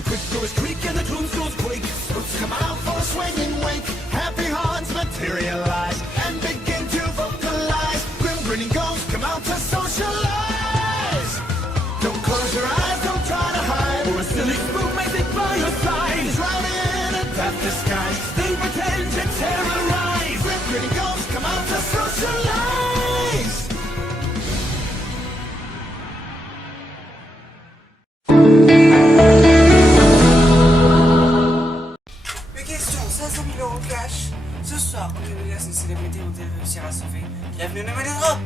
The quick goes creak and the clothes goes quake. Spooks come out for a swinging wake. Happy hearts materialize and begin to vocalize. Grim grinning ghosts come out to socialize. Don't close your eyes, don't try to hide, or a silly spook may sit by your side. Drowning in a death disguise, they pretend to terrorize. Grim grinning ghosts come out to socialize. Question 500 000 € cash. Ce soir, combien de gars une célébrité ont-elles réussir à sauver? Bienvenue dans Money Drop.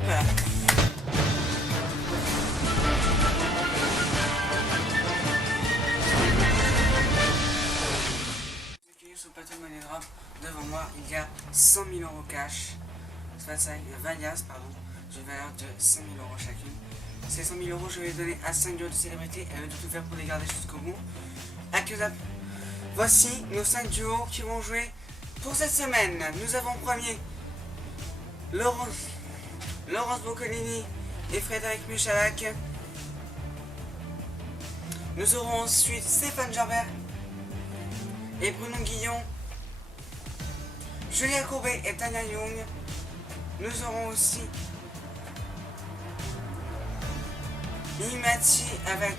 Accueillir sur le plateau de Money Drop. Devant moi, il y a 100 000 € cash. C'est pas ça, il y a 20 liasses, pardon. J'ai une valeur de 100 000 € chacune. Ces 100 000 €, je vais les donner à 5 duos de célébrités. Elle veut tout faire pour les garder jusqu'au bout. Accusable. Voici nos 5 duos qui vont jouer pour cette semaine. Nous avons en premier Laurence Boccolini et Frédéric Michalak. Nous aurons ensuite Stéphane Gerbert et Bruno Guillon, Julia Courbet et Tania Young. Nous aurons aussi Mimati avec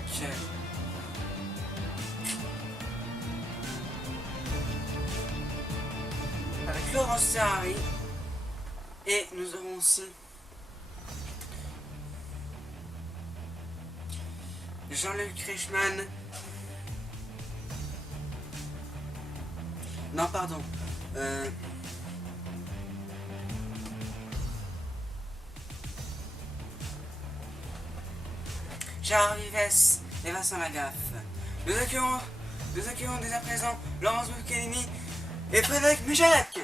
Laurence Ferrari, et nous aurons aussi Jean-Luc Reichmann. Non, pardon. Gérard Vives et Vincent Lagaffe. Nous accueillons dès à présent Laurence Boccolini et Frédéric Michalak.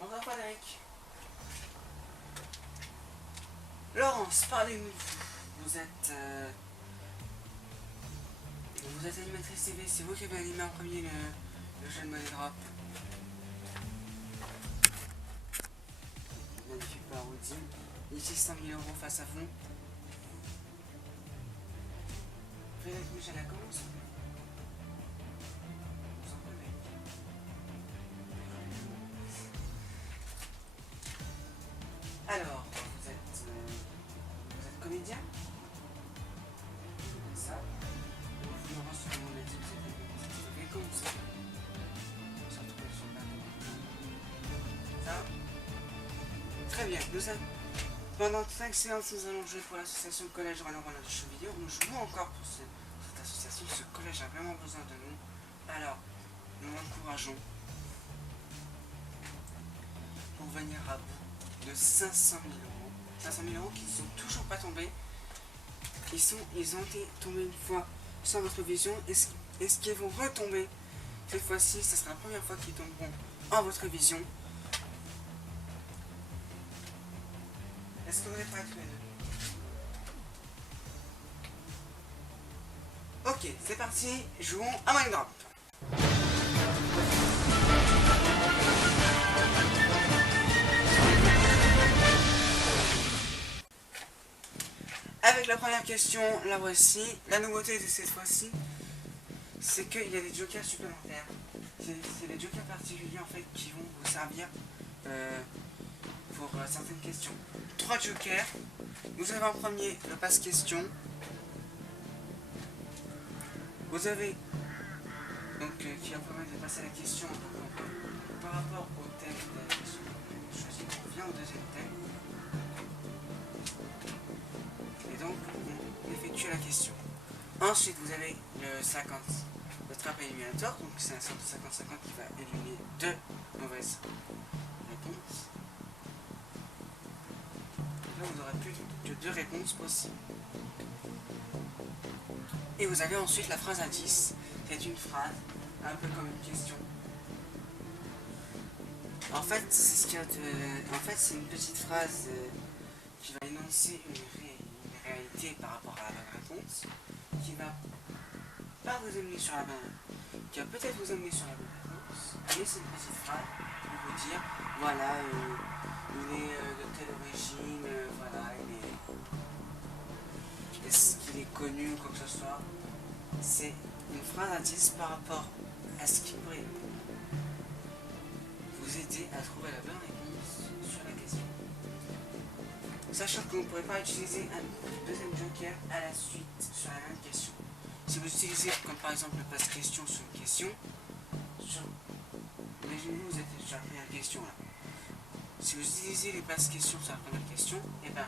Bonjour Frédéric. Laurence, parlez-nous. Vous êtes animatrice TV, c'est vous qui avez animé en premier le jeu de Money Drop. Magnifique parodie. Ici 100 000 € face à vous. Frédéric Michalak, comment ça va? Alors, vous êtes comédien? Ça. Vous me rassurez, on a dit que vous êtes comment ça? On s'est retrouvé sur le bateau. Ça? Très bien, pendant 5 séances, nous allons jouer pour l'association Collège Roland Roland de jeux vidéo. Nous jouons encore pour cette association. Ce collège a vraiment besoin de nous. Alors, nous l'encourageons pour venir à bout de 500 000 €. 500 000 € qui ne sont toujours pas tombés. Ils ont été tombés une fois sans votre vision. Est-ce qu'ils vont retomber cette fois-ci? Ce sera la première fois qu'ils tomberont en votre vision. Est-ce que vous êtes prêts tous les deux? Ok, c'est parti, jouons à Money Drop. Avec la première question, la voici. La nouveauté de cette fois-ci, c'est qu'il y a des jokers supplémentaires. C'est des jokers particuliers en fait qui vont vous servir pour certaines questions. 3 jokers. Vous avez en premier le passe-question. Vous avez donc qui va permettre de passer à la question par rapport au thème de la question. Choisir, on vient au deuxième thème. Et donc on effectue la question. Ensuite vous avez le 50, le trap éliminateur, donc c'est un sorte de 50-50 qui va éliminer 2 mauvaises réponses. Là vous n'aurez plus que 2 réponses possibles. Et vous avez ensuite la phrase indice. C'est une phrase, un peu comme une question. En fait, c'est une petite phrase qui va énoncer une réalité par rapport à la bonne réponse, qui va pas vous amener sur la bonne, qui va peut-être vous amener sur la bonne réponse, mais c'est une petite phrase pour vous dire, voilà, il est de telle origine, voilà, est-ce qu'il est connu ou quoi que ce soit. C'est une phrase indice par rapport à ce qui pourrait vous aider à trouver la bonne réponse sur la question. Sachant que vous ne pourrez pas utiliser un deuxième joker à la suite sur la même question. Si vous utilisez comme par exemple le passe-question sur une question, imaginez vous êtes sur la première question là. Si vous utilisez les passe-questions sur la première question, et ben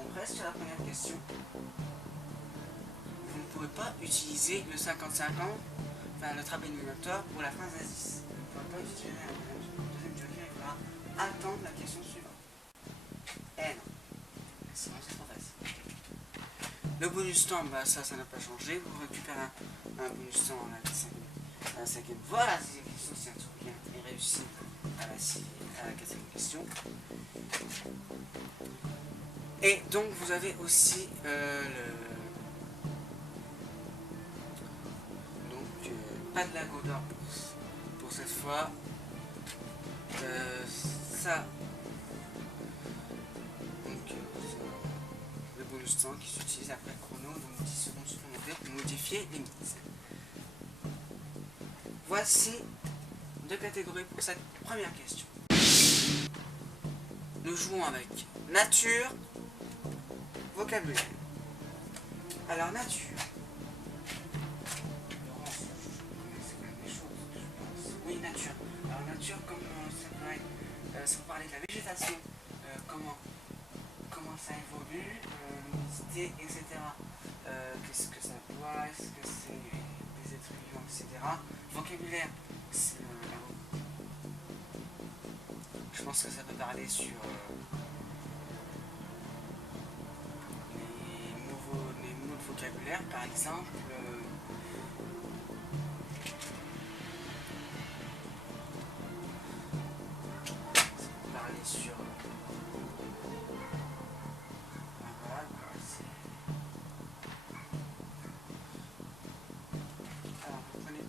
on reste sur la première question. Vous ne pourrez pas utiliser le 50-50, enfin le trap éliminatoire pour la phrase indice. Vous ne pourrez pas utiliser un deuxième joker, il faudra attendre la question suivante. N. Sinon c'est trop facile. Le bonus temps, bah ça n'a pas changé. Vous récupérez un bonus temps à la cinquième. Voilà, la sixième question, c'est un truc bien et réussi à la quatrième question. Et donc vous avez aussi pas de lago d'or pour cette fois. Ça. Le bonus temps qui s'utilise après le chrono, donc 10 secondes supplémentaires pour modifier les mises. Voici deux catégories pour cette première question. Nous jouons avec nature, vocabulaire. Alors nature. Oui, nature. Alors nature, comme ça peut être, si vous parlez de la végétation, comment ça évolue, l'humidité, etc. Qu'est-ce que ça doit, est-ce que c'est des êtres vivants, etc. Vocabulaire, je pense que ça peut parler sur les mots de vocabulaire, par exemple. Ça peut parler sur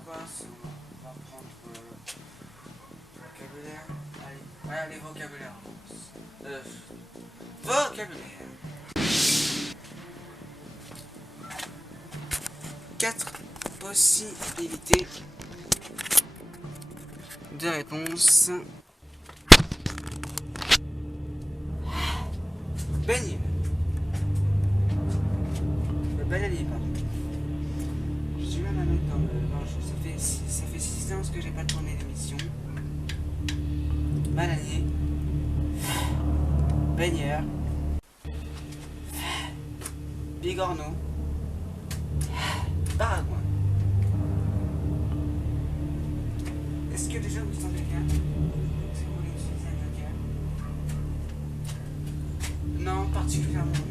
on va prendre vocabulaire. Allez, vocabulaire. Vocabulaire. 4 possibilités de réponse. Beignet. Bananier, pardon. Je suis même à mettre dans le jeu. Ça fait 6 ans que j'ai pas tourné l'émission. Bananier. Baigneur. Bigorneau. Baragouin. Est-ce que déjà vous sentez bien? Est-ce que vous voulez utiliser un joker? Non, particulièrement.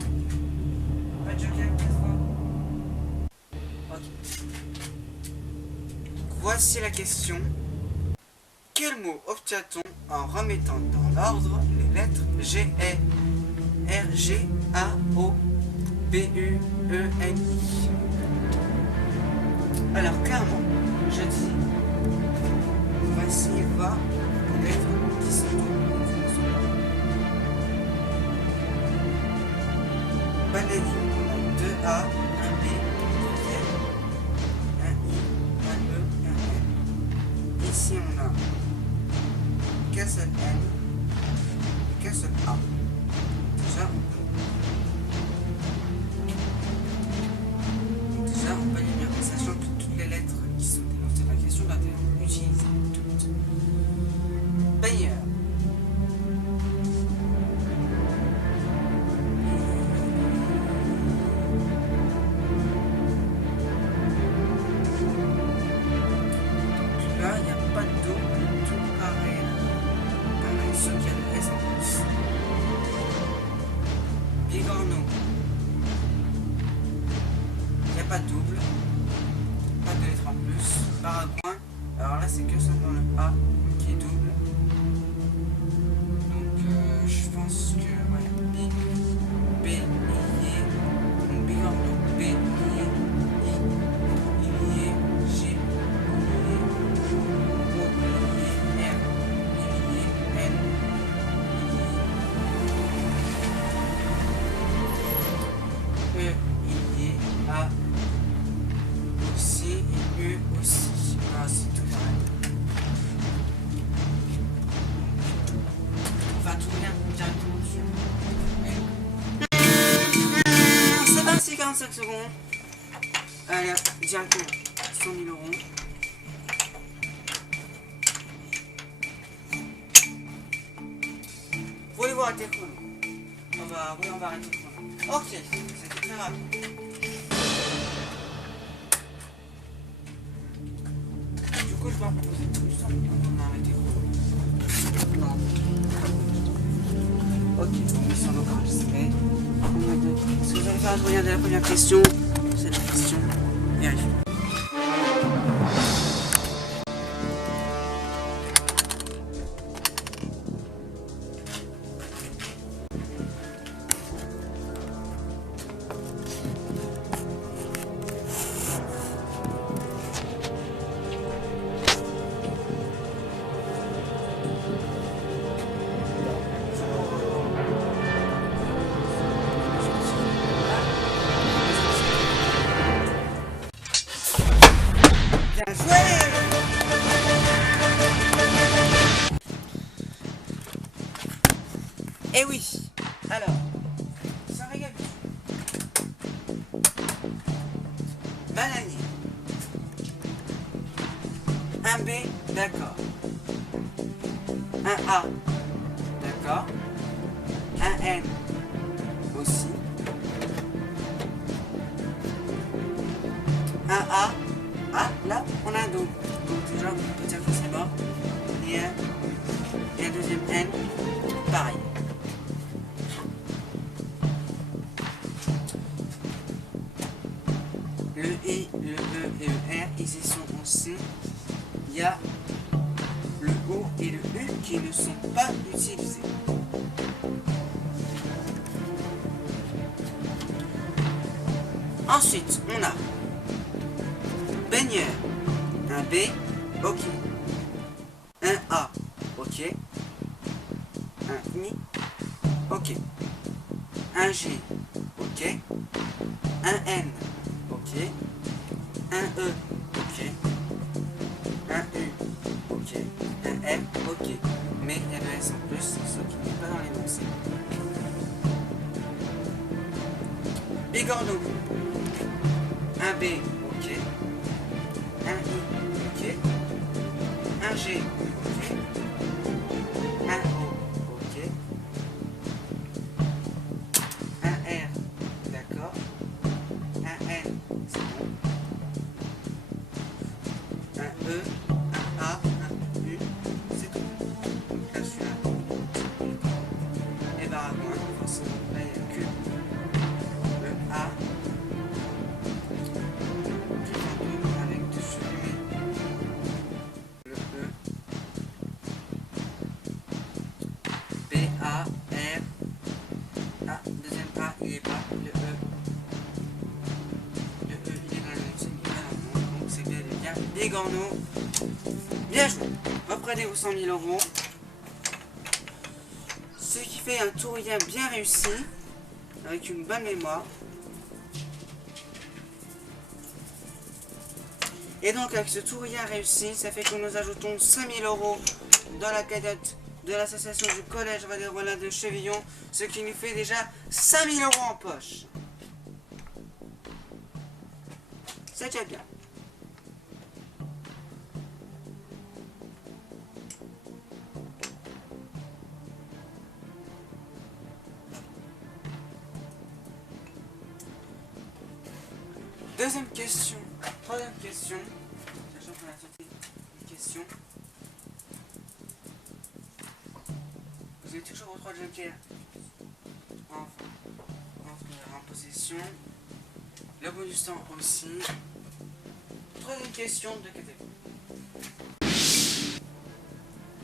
Pas de joker cette fois? Ok. Voici la question. Quel mot obtient-on en remettant dans l'ordre les lettres G, E, R, G, A, O, B, U, E, N, I? Alors clairement, je dis, voici va les lettres qui sont bananier, 2 A, 1 B, 2 N, 1 I, 1 E, 1 N. Ici on a qu'un seul N et qu'un seul A. Déjà on peut les lire, sachant que toutes les lettres qui sont dénoncées dans la question doivent être utilisées toutes. Bailleur. Là, il n'y a pas de double, tout pareil, sauf qu'il y a le S en plus. Bigorneau. Il n'y a pas de double, pas de lettre en plus. Baragouin, alors là c'est que seulement le A qui est double. Donc je pense que ouais, B, I, donc Bigorneau, B, I, G, O, R, N, 35 secondes. Allez, directement. 100 000 euros. Vous voulez voir avec tes chronos. On va arrêter le chrono. Ok, c'était très rapide. Du coup, je vais proposer une somme. On a arrêté le chrono. Non. Ok, donc ils sont donc enregistrés. Est-ce que vous allez faire regarder la première question? C'est la question. Vérifiez. Bien joué! Eh oui! Alors, ça régale. Bananier. Un B, d'accord. Un A, d'accord. Un N aussi. Un A. Ah, là, on a un double. Donc déjà, on peut dire que c'est mort. Et un deuxième N, pareil. Le I, le E et le R, ils y sont aussi. Il y a le O et le U qui ne sont pas utilisés. Ensuite, on a baigneur, un B, ok. Un A, ok. Un I, ok. Un G, ok. Un N, ok. Un E, ok. Un U, ok. Un M, ok. Mais il y a le S en plus, ce qui n'est pas dans l'énoncé. Bigorneau, un B, ok. Un I, ok. Un G, ok. Un O, ok. Un R, d'accord. Un N, c'est bon. Un E, un A, un U, c'est tout. Donc là, je suis là. Et baragouin, forcément, là, il n'y a que le A. Avec dessus le E. B, A, R. Ah, deuxième A, il est pas. Le E. Le E, il est dans le c'est bien. Donc c'est bien, bien. Bigorneau. Bien joué. Reprenez vos 100 000 euros. Ce qui fait un tourien bien réussi. Avec une bonne mémoire. Et donc avec ce tourien réussi, ça fait que nous ajoutons 5 000 euros dans la cagnotte de l'association du collège Valère de Chevillon, ce qui nous fait déjà 5 000 euros en poche. C'est déjà bien. Deuxième question. Troisième question. Sachant qu'on a sauté une question. Vous avez toujours vos 3 jokers en possession. Le bonus temps aussi. Troisième question de catégorie.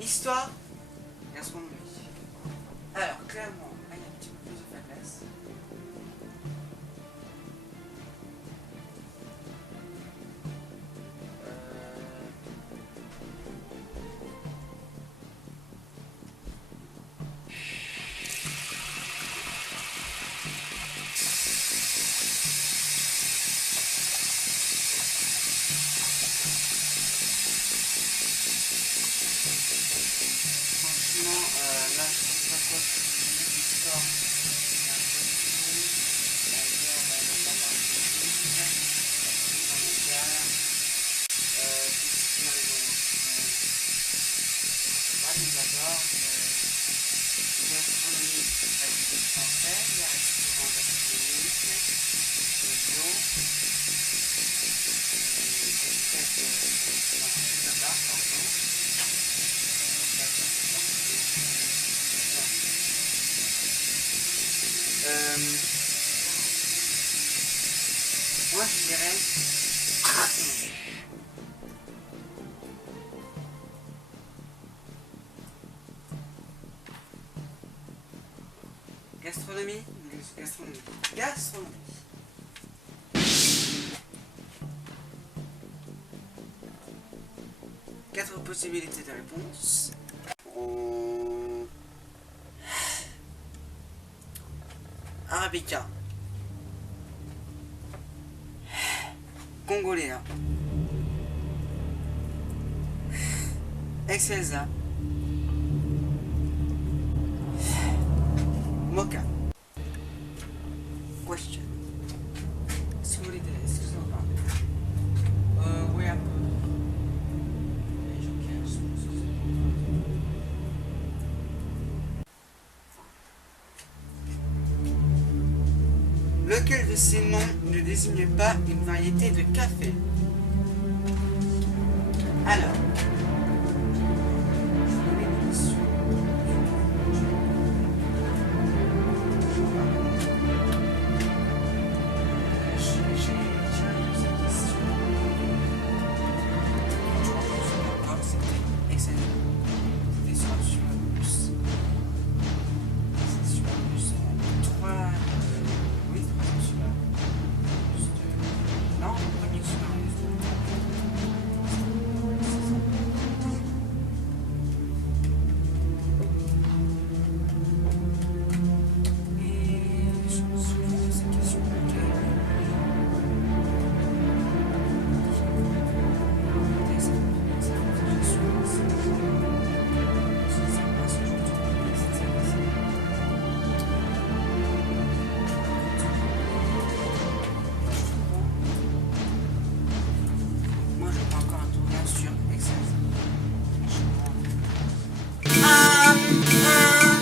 Histoire, gastronomie. Alors, clairement, il y a un petit peu plus de faiblesse. Là, je pense pas quoi. L'histoire. gastronomie, faculté de français, la restaurant gastronomique, le bio, moi je dirais gastronomie. Gastronomie. Quatre possibilités de réponse. Arabica, Congoléa, Excelsa, Mocha. Question. Est-ce que vous voulez est-ce que ça va parler? Oui, un peu. Lequel de ces noms ne désigne pas une variété de café? Alors,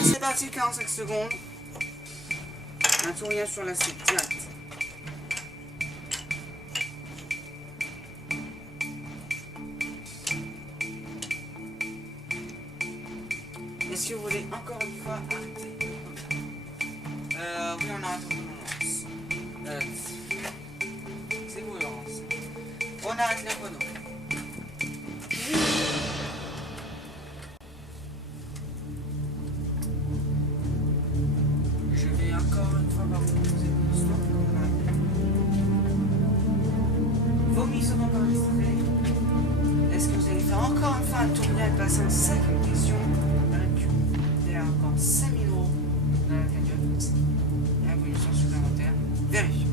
c'est parti, 45 secondes. Un tournage sur la suite, direct. Est-ce que vous voulez encore une fois arrêter? Oui, on arrête, on commence. C'est vous, Laurence. On arrête les chrono. Je vais encore une fois par vous poser une question. Vos mises sont encore enregistrées. Est-ce que vous allez faire encore une fois un tournage, passer en 5e question dans la queue? Il y a encore 5 000 € dans la cagnotte. Et abolition supplémentaire. Vérifie.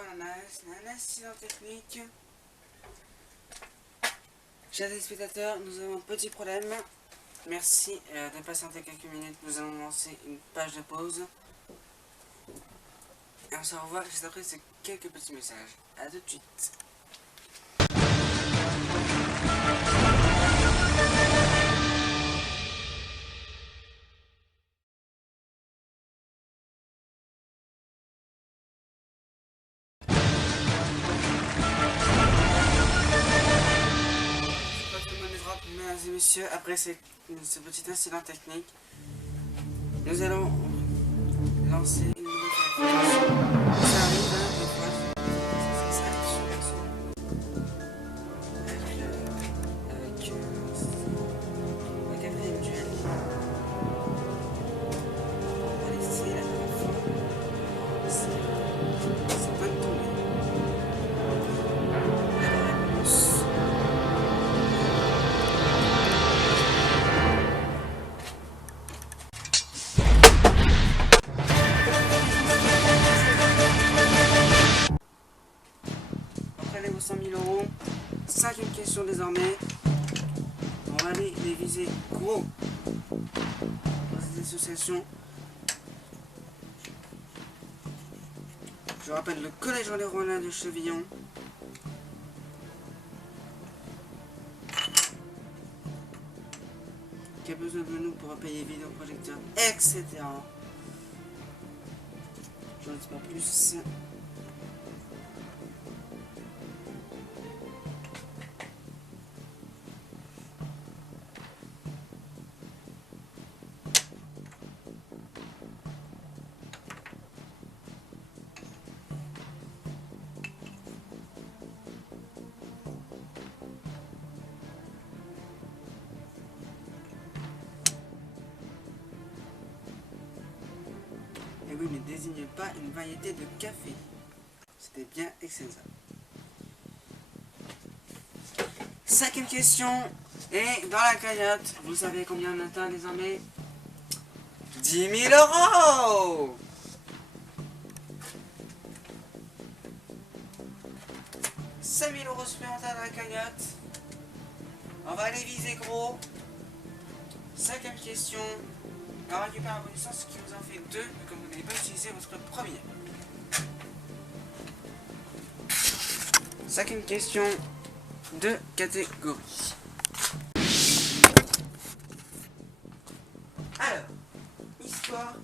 Un incident technique. Chers téléspectateurs, nous avons un petit problème. Merci de patienter quelques minutes. Nous allons lancer une page de pause. Et on se revoit juste après ces quelques petits messages. A tout de suite. messieurs, après ce petit incident technique, nous allons lancer une nouvelle qualification. Ça arrive, hein, des fois, c'est ça, avec le quatrième duel. Allez, c'est la dernière fois. C'est pas de tomber. La réponse. Après les 100 000 €, 5e question désormais. On va aller les viser gros dans cette association. Je rappelle le collège Valérois de Chevillon. Qui a besoin de nous pour payer vidéoprojecteurs, etc. Je n'en dis pas plus. Et oui, ne désigne pas une variété de café. C'était bien Excelsa. 5e question. Et dans la cagnotte, vous savez combien on atteint désormais? 10 000 €. 5 000 € supplémentaires dans la cagnotte. On va aller viser gros. 5e question. On récupère un bonus ce qui vous en fait 2, mais comme vous n'avez pas utilisé votre premier. 5e question de catégorie. Alors, histoire,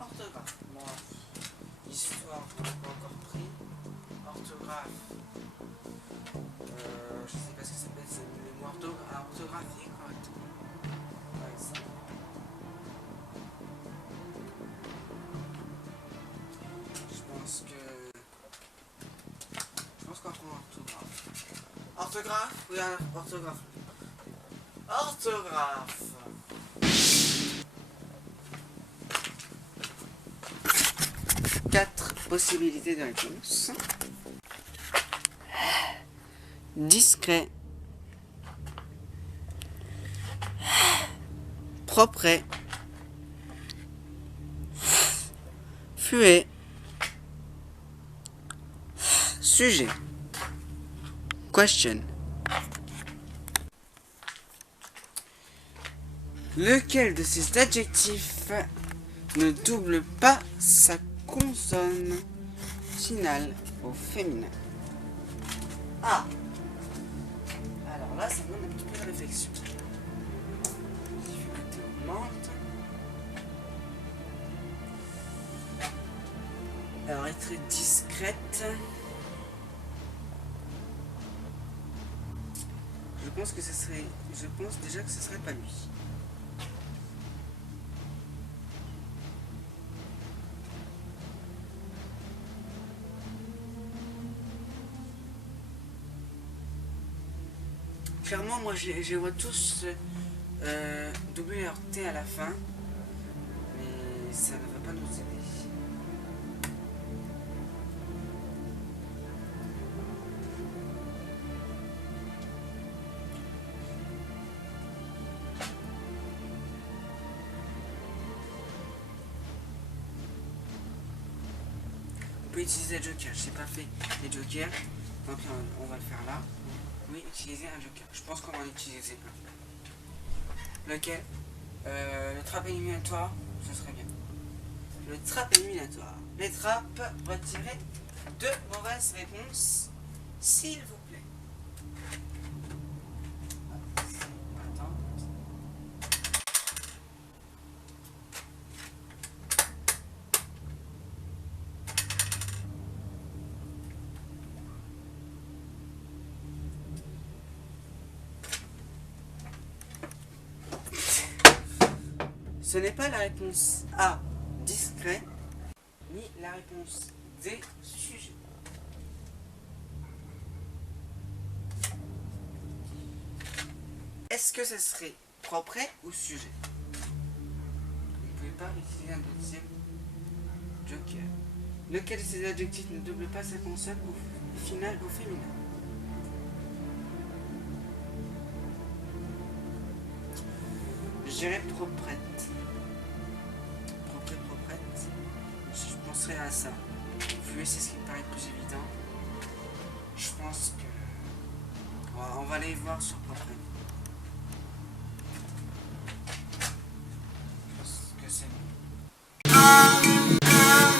orthographe. Bon, histoire, on n'a pas encore pris. Orthographe. Je sais pas ce que ça s'appelle, c'est le mot orthographique, correctement. Par exemple. Je pense qu'on prend orthographe. Orthographe? Oui, orthographe. Orthographe. Quatre possibilités de réponse. Discret. Propre. Fluet. Sujet. Question. Lequel de ces adjectifs ne double pas sa consonne finale au féminin? Ah. Alors là, ça demande un petit peu de réflexion. Difficulté augmente. Alors, être très discrète. Je pense déjà que ce serait pas lui. Clairement, moi, je les vois tous doubler leur T à la fin, mais ça ne va pas nous aider. On peut utiliser un joker, je n'ai pas fait les jokers, donc on va le faire là. Oui, utiliser un joker, je pense qu'on va en utiliser un. Lequel? Le trap éliminatoire, ce serait bien. Le trap éliminatoire. Les trappes, retirez 2 mauvaises réponses, s'il vous plaît. Attends. Ce n'est pas la réponse A, discret, ni la réponse D, sujet. Est-ce que ce serait propre ou sujet? Vous ne pouvez pas utiliser un deuxième joker. Lequel de ces adjectifs ne double pas sa consonne au final au féminin? Je dirais proprette. Proprette. Je penserais à ça. Fluet, c'est ce qui me paraît le plus évident. Je pense que... on va aller voir sur proprette. Je pense que c'est bon.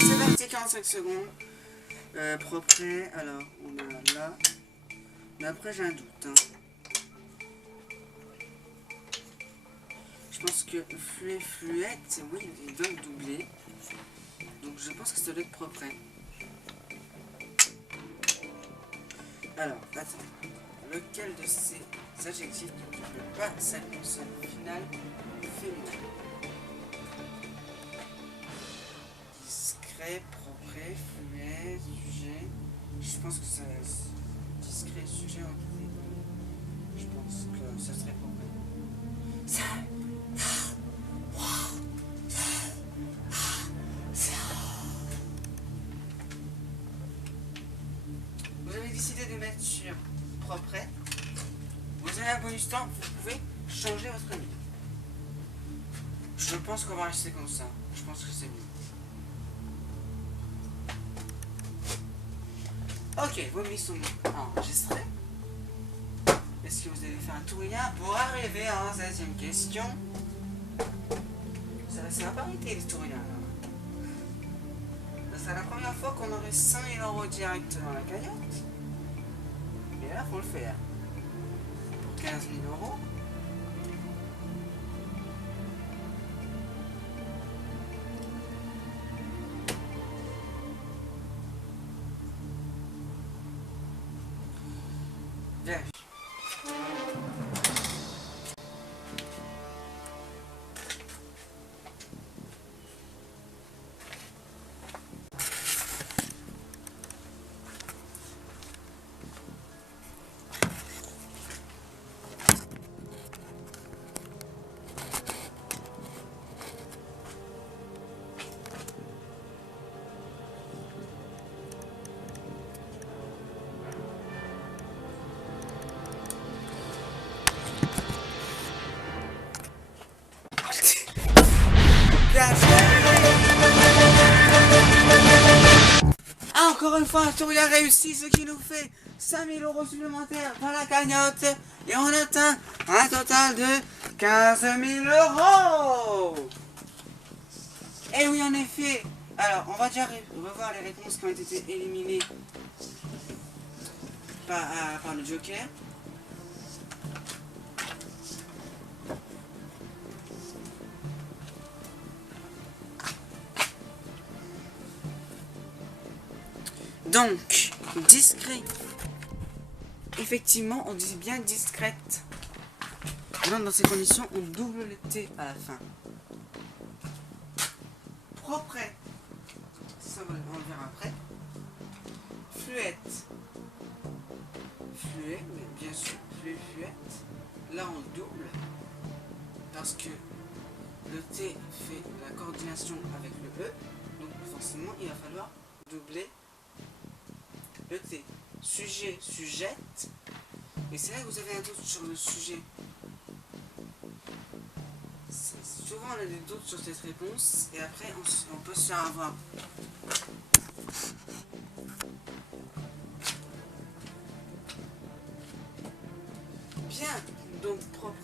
C'est parti, 45 secondes. Proprette, alors on a là. Mais après j'ai un doute. Hein. Je pense que fluette, oui, il doit doubler. Donc je pense que ça doit être propre. Alors, attends. Lequel de ces adjectifs ne double pas sa consonne finale féminin? Discret, propre, fluet, sujet. Je pense que c'est discret, sujet, je pense que ça serait propre. Vous avez décidé de mettre sur propre. Vous avez un bonus temps, vous pouvez changer votre avis. Je pense qu'on va rester comme ça. Je pense que c'est mieux. Ok, vos mises sont enregistrées. Est-ce que vous allez faire un tourien pour arriver à la 16e question? Ça va pas arrêter les touriens. C'est la première fois qu'on aurait 5 000 € direct dans la cagnotte. Et là, faut le faire. Pour 15 000 €. Vérifie. Ah, encore une fois, un tourien réussi, ce qui nous fait 5 000 € supplémentaires dans la cagnotte. Et on atteint un total de 15 000 €. Et oui, en effet. Alors, on va déjà revoir les réponses qui ont été éliminées par le Joker. Donc, discret. Effectivement, on dit bien discrète. Donc, dans ces conditions, on double le T à la fin. Propre. Ça, on le verra après. Fluette. Fluet, mais bien sûr, fluette. Là, on double. Parce que le T fait la coordination avec le E. Donc, forcément, il va falloir doubler le T. Sujet, sujette. Et c'est là que vous avez un doute sur le sujet. Souvent on a des doutes sur cette réponse et après on peut se faire avoir. Bien, donc propre,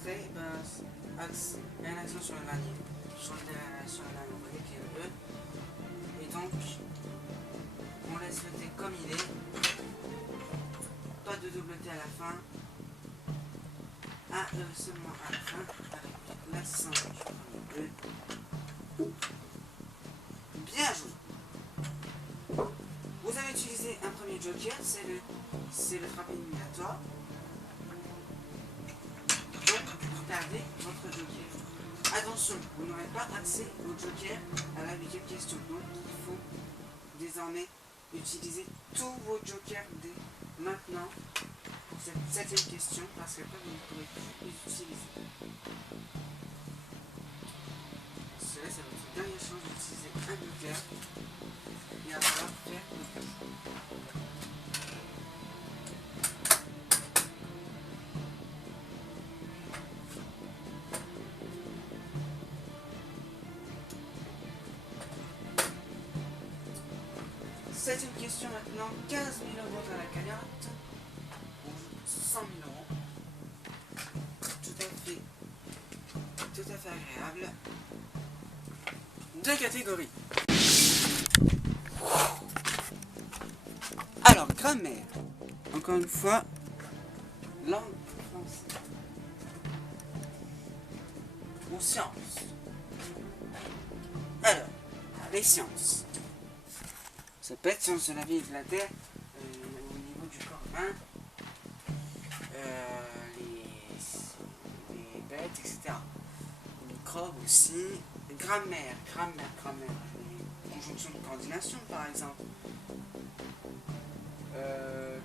axe, il y a un accent sur le dernier, sur le dernier, vous voyez qu'il y a le E. Et donc, on laisse le T comme il est. Pas de double T à la fin. Un E seulement à la fin, avec l'accent sur le E. Bien joué. Vous avez utilisé un premier joker, c'est le frappé éliminatoire. Donc, vous perdez votre joker. Attention, vous n'aurez pas accès au joker à la 8e question. Donc il faut désormais utiliser tous vos jokers dès maintenant pour cette 7e question parce que après vous ne pourrez plus les utiliser. Cela, c'est votre dernière chance d'utiliser un joker et il va falloir faire le coup. Septième question maintenant, 15 000 € dans la cagnotte, ou 100 000 €. Tout à fait agréable. Deux catégories. Alors, grammaire. Encore une fois, langue française. Ou sciences. Alors, les sciences. Ça peut être sciences de la vie et de la terre, au niveau du corps humain, les bêtes, etc. Les microbes aussi. Grammaire. Les conjonctions de coordination, par exemple.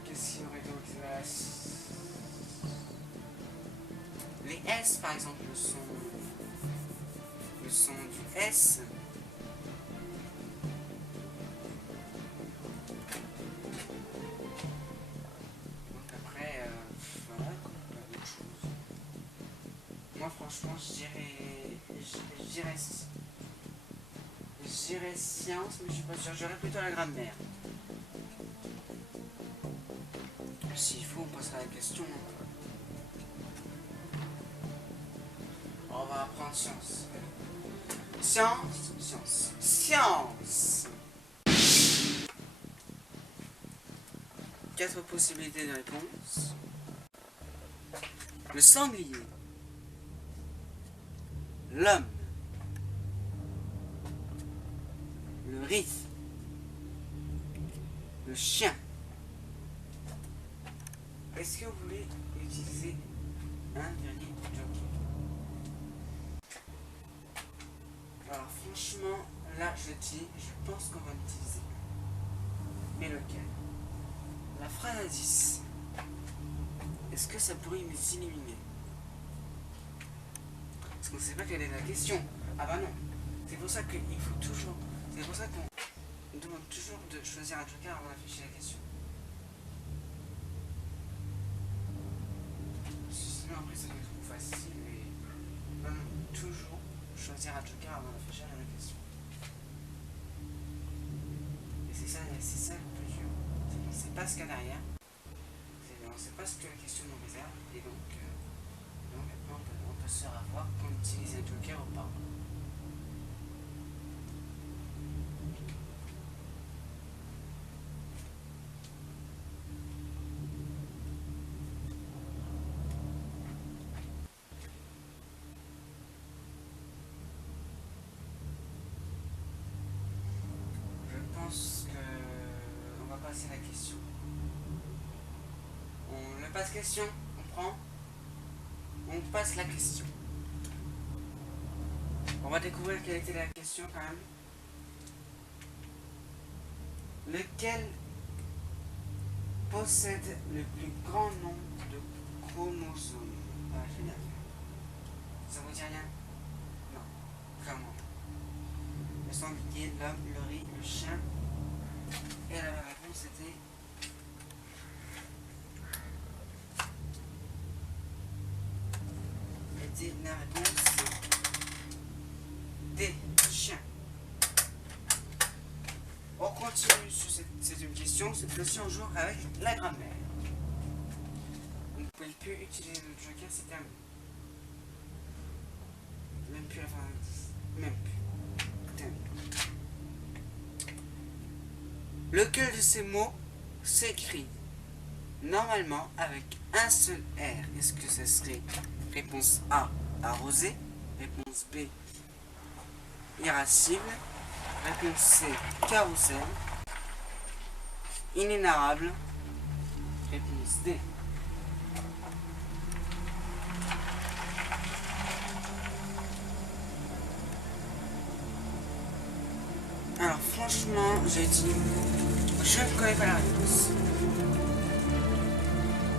Qu'est-ce qu'il y aurait d'autre? Les S, par exemple, le son du S. Franchement, je dirais science, mais je suis pas sûr. J'aurais plutôt la grammaire. S'il faut, on passera à la question. On va apprendre science. Science. 4 possibilités de réponse. Le sanglier. L'homme, le riz, le chien. Est-ce que vous voulez utiliser un dernier joker? Alors franchement, là je pense qu'on va l'utiliser. Mais lequel? La phrase à 10. Est-ce que ça pourrait nous éliminer? Parce qu'on ne sait pas quelle est la question. Ah bah non. C'est pour ça qu'il faut toujours. C'est pour ça qu'on demande toujours de choisir un joker avant d'afficher la question. Sinon après ça devient trop facile et. Non, toujours choisir un joker avant d'afficher la question. Et c'est ça le plus dur. C'est qu'on ne sait pas ce qu'il y a derrière. On ne sait pas ce que la question nous réserve. Et donc maintenant on peut se revoir qu'on utilise un joker ou pas. Je pense que on va passer à la question. On passe question, on prend. On passe la question. On va découvrir quelle était la question quand même. Lequel possède le plus grand nombre de chromosomes? Ah, je vais bien. Ça vous dit rien? Non, vraiment. Le sanglier, l'homme, le riz, le chien. Et la réponse était... La réponse des chiens. On continue sur cette question. Cette fois-ci on joue avec la grammaire. Vous ne pouvez plus utiliser le joker, c'est terminé. Même plus la fin de 10. Même plus. Terminé. Lequel de ces mots s'écrit normalement avec un seul R? Est-ce que ça serait réponse A, arrosé, réponse B, irascible, réponse C, carrousel, inénarrable, réponse D. franchement, j'ai dit, je ne connais pas la réponse.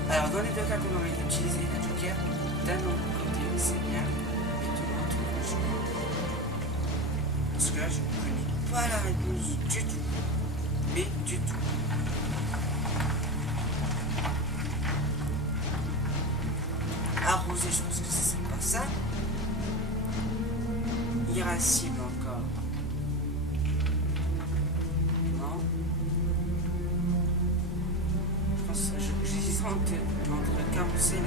Alors, dans les deux cas qu'on aurait utilisé la joker, d'un autre côté, c'est bien, et de l'autre, franchement. Parce que là, je ne connais pas la réponse du tout. Mais du tout. Arroser, je pense que c'est pas ça. Irascible encore. Non. Je pense que j'hésite entre carrousel et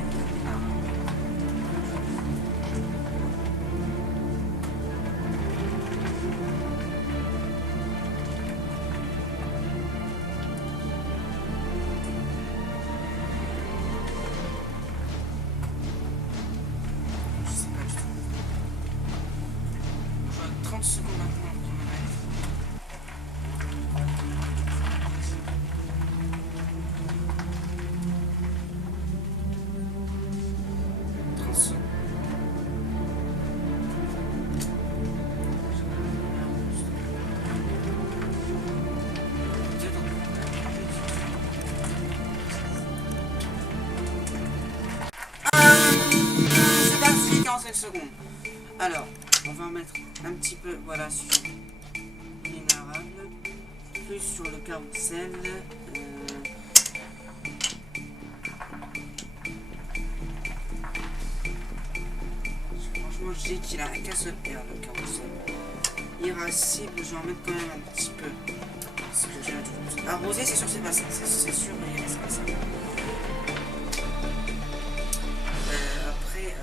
je sais pas du tout. Je vois 30 secondes maintenant pour me mettre. C'est parti, 45 secondes. Alors, on va en mettre un petit peu, voilà, sur l'inarable, plus sur le carrousel. Franchement, je dis qu'il a qu'à se perdre, le carrousel. Irascible, je vais en mettre quand même un petit peu. Parce que j'ai un doute. Arrosé, c'est sûr, c'est pas ça. C'est sûr, mais c'est pas ça. Après,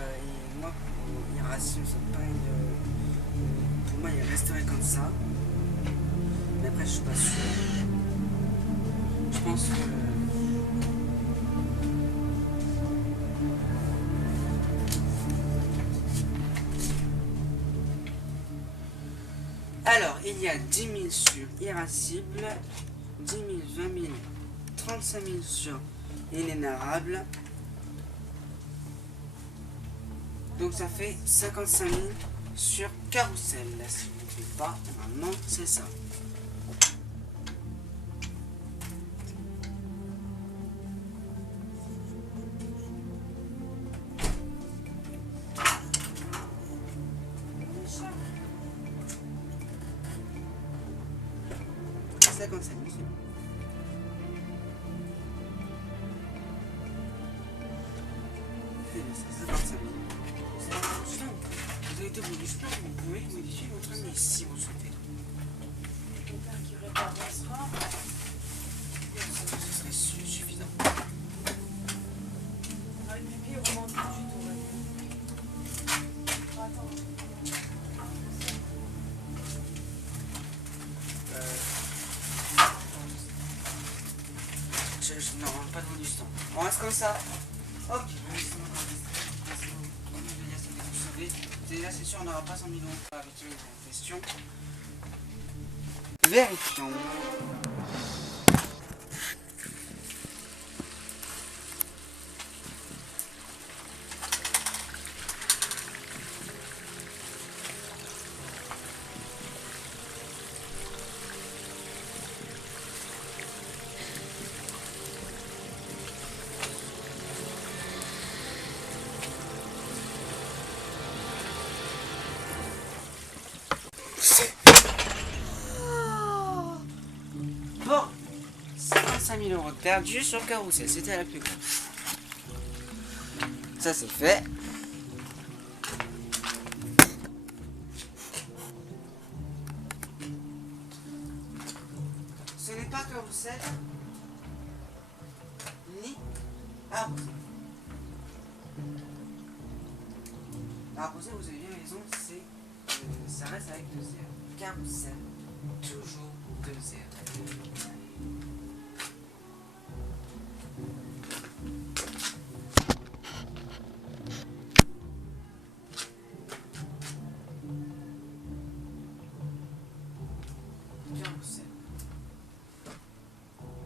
moi, pour irascible, c'est pas une. Pour moi, il resterait comme ça. Mais après, je suis pas sûr. Je pense que. Alors, il y a 10 000 sur irascible, 10 000, 20 000, 35 000 sur inénarrable. Donc ça fait 55 000 sur carrousel. Si je ne me trompe pas, normalement c'est ça. C'est comme ça, monsieur. C'est 55 000. Vous avez été modifié, vous pouvez modifier votre mise si vous souhaitez. Quelqu'un qui répare ce frein. Ce serait suffisant. On a une pupille romantique du tout. Attends. Non, pas de bonus temps. On reste comme ça. Ok. Déjà, c'est sûr, on n'aura pas 100 000 euros pour la question. Vérifions. Bon, 55 000 euros perdus sur carrousel, c'était la plus grande. Ça c'est fait. Ce n'est pas carrousel, ni arrosé. Arrosé, vous avez bien raison, ça reste avec 2 R. Carrousel, toujours 2 R.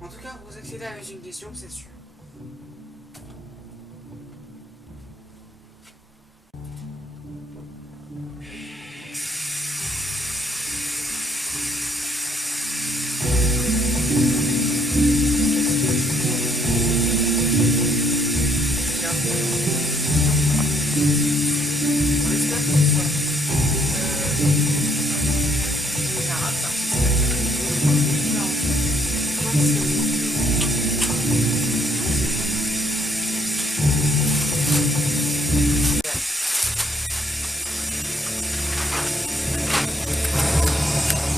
En tout cas, vous accédez avec une question, c'est sûr. On espère que ce soit une arabe parce que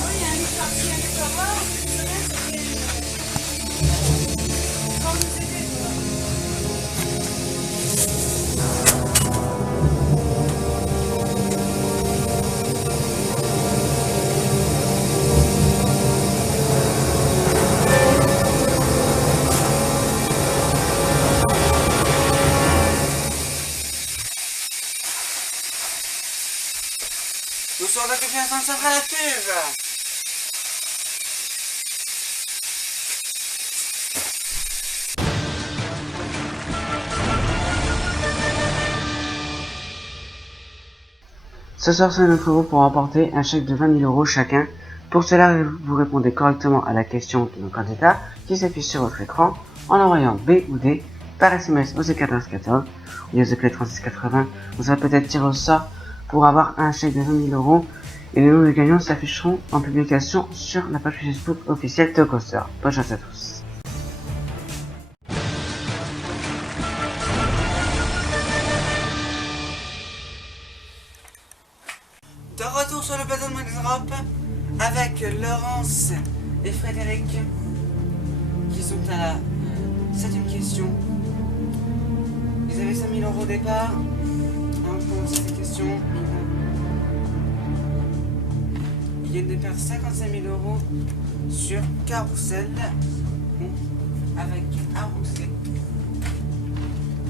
Oui, il y a une partie à savoir. C'est rien, c'était. Quand nous aider, quoi. nous sommes occupés à s'en à la pub. Ce soir, c'est notre groupe pour remporter un chèque de 20 000 € chacun. Pour cela, vous répondez correctement à la question de nos candidats qui s'affiche sur votre écran en envoyant B ou D par SMS au C1414 ou au clé 3680. Vous serez peut-être tiré au sort pour avoir un chèque de 20 000 € et les noms des gagnants s'afficheront en publication sur la page Facebook officielle de Coaster. Bonne chance à tous. De retour sur le plateau de Max Drop avec Laurence et Frédéric qui sont à la 7ème question. Ils avaient 5 000 € au départ. On commence cette question. Ils viennent de perdre 55 000 € sur Carousel avec Arrosé.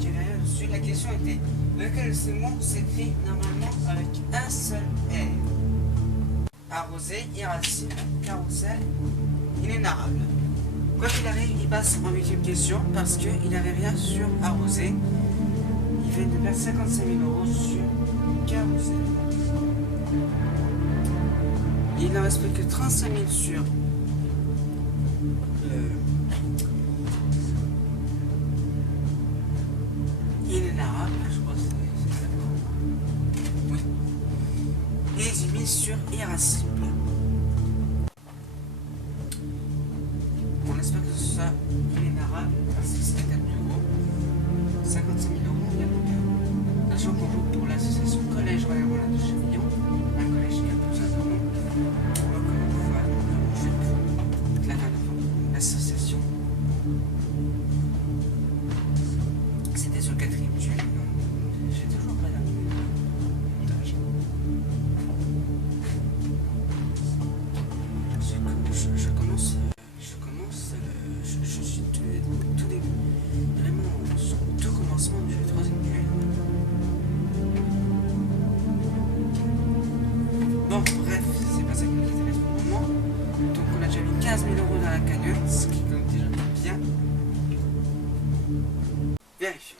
Qui est derrière dessus. La question était: lequel de ces mots s'écrit normalement avec un seul R? Arrosé, irascible, carrousel, inénarrable. Quoi qu'il arrive, il passe en 8ème question parce qu'il n'avait rien sur arrosé. Il vient de perdre 55 000 € sur carrousel. Il ne reste plus que 35 000 sur inénarrable, je crois que c'est ça. Oui. Et 10 000 sur irascible. On espère que ce soit inénarrable parce que c'est un plus gros. 55 000 €, il y a plus de. Sachant qu'on joue pour l'association Collège Royal Roland de Chevillon, un collège qui a besoin de monde. Donc, voilà, on fait pour la dernière l'association. C'était sur le 4ème jeu. J'ai toujours pas la montage. Je commence. Je suis tout début. Vraiment, sur le tout commencement du 3ème duel. Bon, bref, c'est pas ça qui nous intéresse pour le moment. Donc, on a déjà mis 15 000 € dans la cagnotte, ce qui compte déjà bien. Vérifions.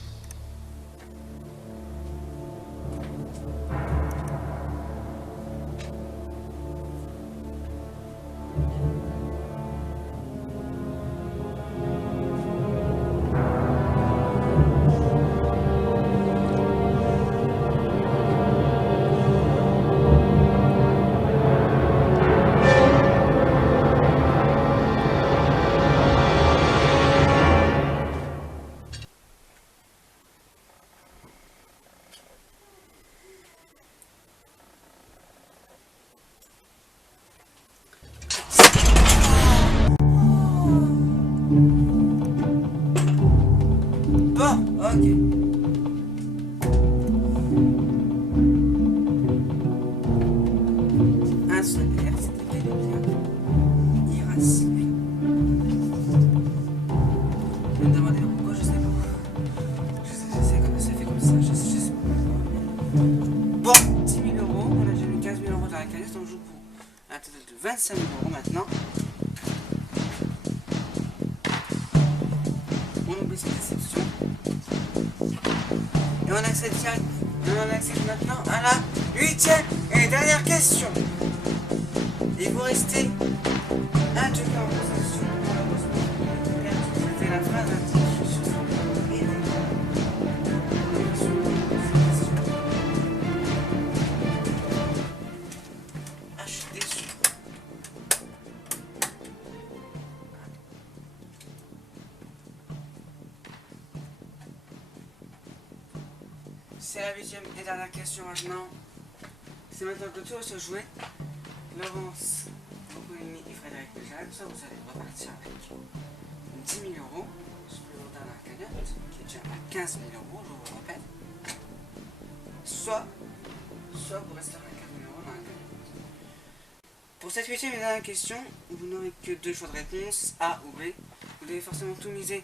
Bon, ok. Un seul R, c'était bel et bien irascible. Je me demandais pourquoi, je sais pas. Je sais comment ça fait comme ça, je sais pas. Bon, 10 000 €, on a déjà mis 15 000 € dans la cagnotte, on joue pour un total de 25 000 € maintenant. On oublie cette déception. Et on accède maintenant à la 8ème et dernière question. Il vous rester un joker en possession. Malheureusement, c'était la phrase. Je suis C'est la 8e et dernière question maintenant. C'est maintenant que tout va se jouer. Laurence, Boccolini et Frédéric Lejac, ça vous allez repartir avec 10 000 €. Supplémentaire dans la cagnotte, qui est déjà à 15 000 €, je vous le rappelle. Soit vous restez à 4 000 € dans la cagnotte. Pour cette 8e et dernière question, vous n'aurez que 2 choix de réponse, A ou B. Vous devez forcément tout miser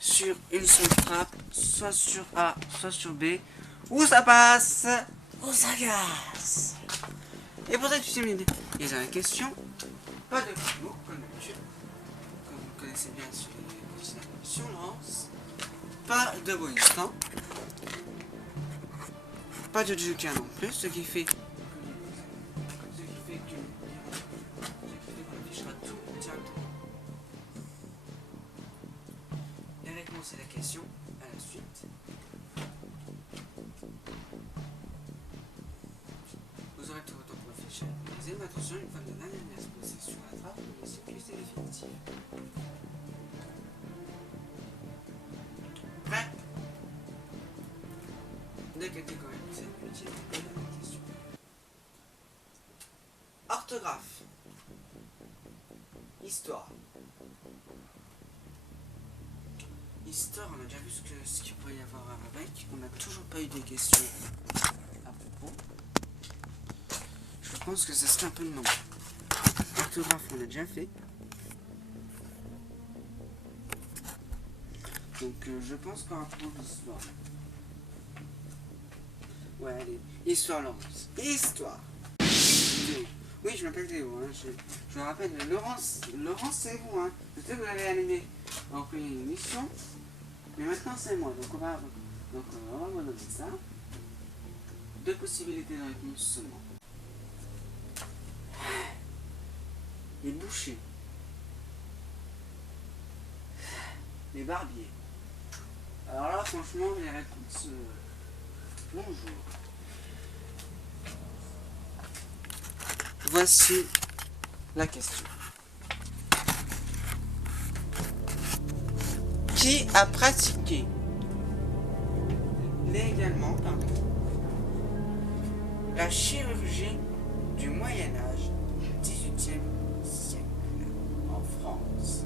sur une seule frappe, soit sur A, soit sur B. Ou ça passe, ou ça casse. Et pour cette 8e et dernière question, pas de mots comme d'habitude, comme vous le connaissez bien sur les quotidiens d'émission, Laurence. Pas de bonus temps. Pas de joker non plus, ce qui fait qu'on affichera tout directement. Les réponses et la question à la suite. Vous aurez tout votre temps pour réfléchir. Mais attention, une fois que la dernière se pose sur la trappe, le circuit c'est définitif. Prêt? Deux catégories, c'est une 8e et dernière question. Orthographe. Histoire. Histoire, on a déjà vu ce qu'il pourrait y avoir avec. On n'a toujours pas eu des questions à propos. Je pense que ça serait un peu le nom. Orthographe, on a déjà fait. Donc je pense qu'on va prendre l'histoire. Ouais, allez. Histoire, Laurence. Histoire. Oui, je m'appelle Théo. Hein. Je me rappelle, Laurence, c'est vous. Hein. Je sais que vous l'avez animé en première émission. Mais maintenant, c'est moi. Donc, on va vous donner ça. 2 possibilités de réponse seulement. Les bouchers. Les barbiers. Alors là, franchement, les réponses... bonjour. Voici la question. Qui a pratiqué légalement la chirurgie du Moyen-Âge, 18e siècle, en France?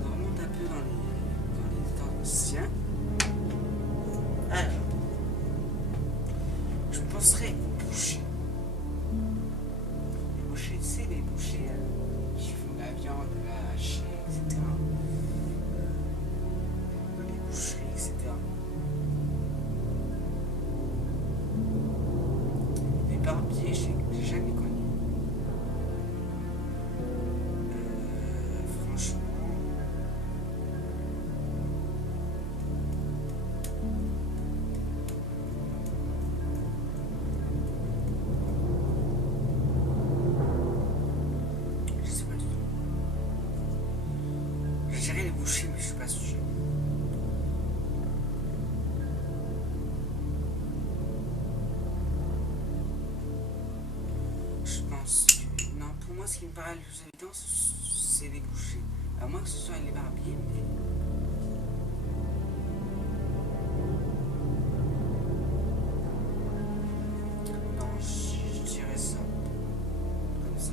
On remonte un peu dans les temps anciens. Alors, je penserais aux bouchers. Les bouchers, c'est les bouchers qui font de la viande, de la hachée, etc. Les boucheries, etc. Les barbiers, j'ai jamais connu. Franchement. Je sais pas du tout. Je dirais les bouchers, mais je suis pas sûr. Je pense que... Non, pour moi, ce qui me paraît le plus évident, c'est les bouchers. À moins que ce soit les barbiers, mais... Non, je dirais ça. Comme ça.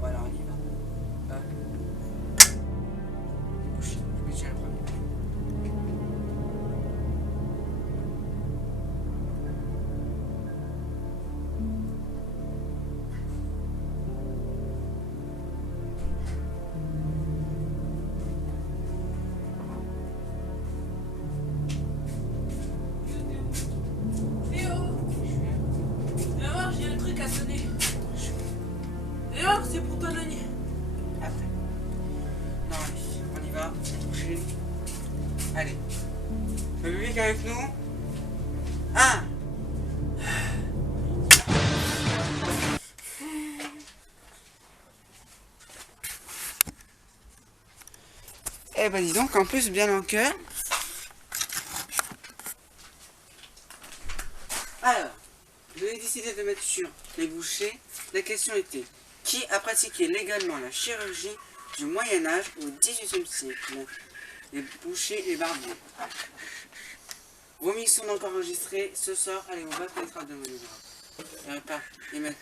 Voilà, on y va. Les bouchers, je vais dire le premier. Léo, viens voir, j'ai un truc à sonner. Léo, c'est pour toi, Denis. Après. Non, allez, on y va. Boucher. Allez. Le public avec nous. 1. Eh ben dis donc, en plus, bien en cœur. Alors, je vais décider de mettre sur les bouchers. La question était, qui a pratiqué légalement la chirurgie du Moyen-Âge au XVIIIe siècle. Les bouchers et barbiers. Vos missions donc enregistrées. Ce soir, allez vous battre les trappes de Monégraphe. Et mettre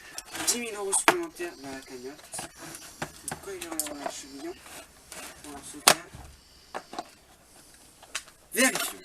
10 000 € supplémentaires dans la cagnotte. Pourquoi il y a un chevillon pour leur soutien. Vérifions.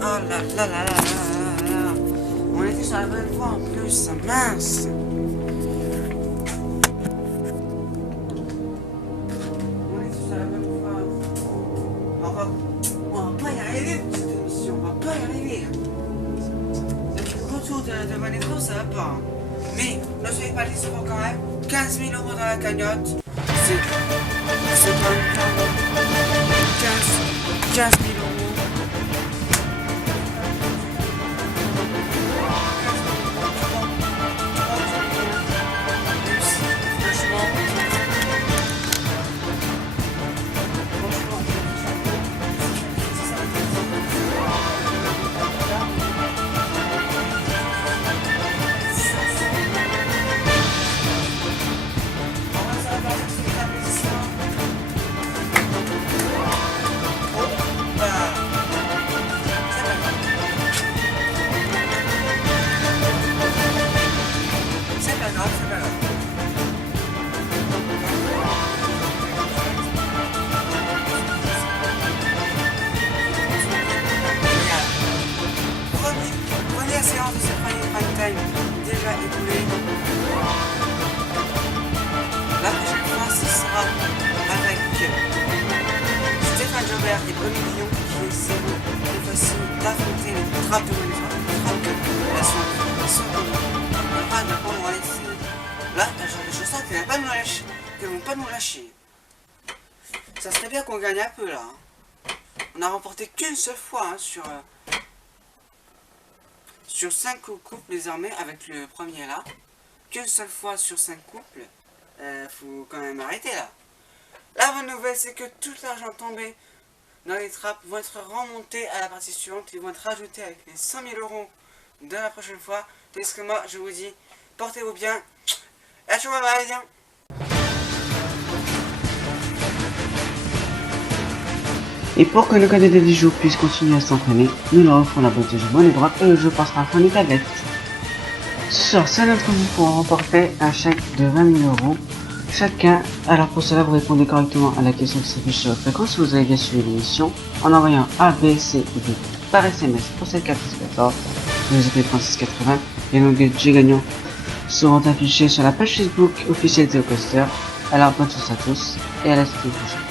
Oh là là là là là là. On était sur la bonne voie en plus, mince. On était sur la bonne voie. On va pas y arriver pour cette émission, on va pas y arriver. Avec le retour de Monégraphe, ça va pas. Hein. Mais ne soyez pas décevants quand même. 15 000 € dans la cagnotte. C'est pas une 15 000 €. Séance de ce prime time déjà écoulée. La prochaine fois, ce sera avec Stéphane Jobert et Bonnie Guillon qui essaieront cette fois-ci d'affronter les trappes de Monégraphe. Les trappes de la là, t'as genre de chansons qui ne vont pas nous lâcher. Ça serait bien qu'on gagne un peu là. On a remporté qu'une seule fois hein, sur 5 couples désormais avec le premier là. Qu'une seule fois sur 5 couples. Faut quand même arrêter là. La bonne nouvelle c'est que tout l'argent tombé dans les trappes vont être remontés à la partie suivante. Ils vont être rajoutés avec les 100 000 € de la prochaine fois. Tandis que moi je vous dis, portez-vous bien. Et ciao, bye bye. Et pour que le cadet des jours puisse continuer à s'entraîner, nous leur offrons la boîte de jeu Monégraphe et le jeu passera en fin de tablette. Ce soir, seul d'entre vous pourront remporter un chèque de 20 000 € chacun. Alors pour cela, vous répondez correctement à la question qui s'affiche sur votre écran si vous avez bien suivi l'émission en envoyant A, B, C ou D par SMS pour 7414. Vous appelez 3680 et nos budgets gagnants seront affichés sur la page Facebook officielle de Coaster. Alors bonne chance à tous et à la semaine prochaine.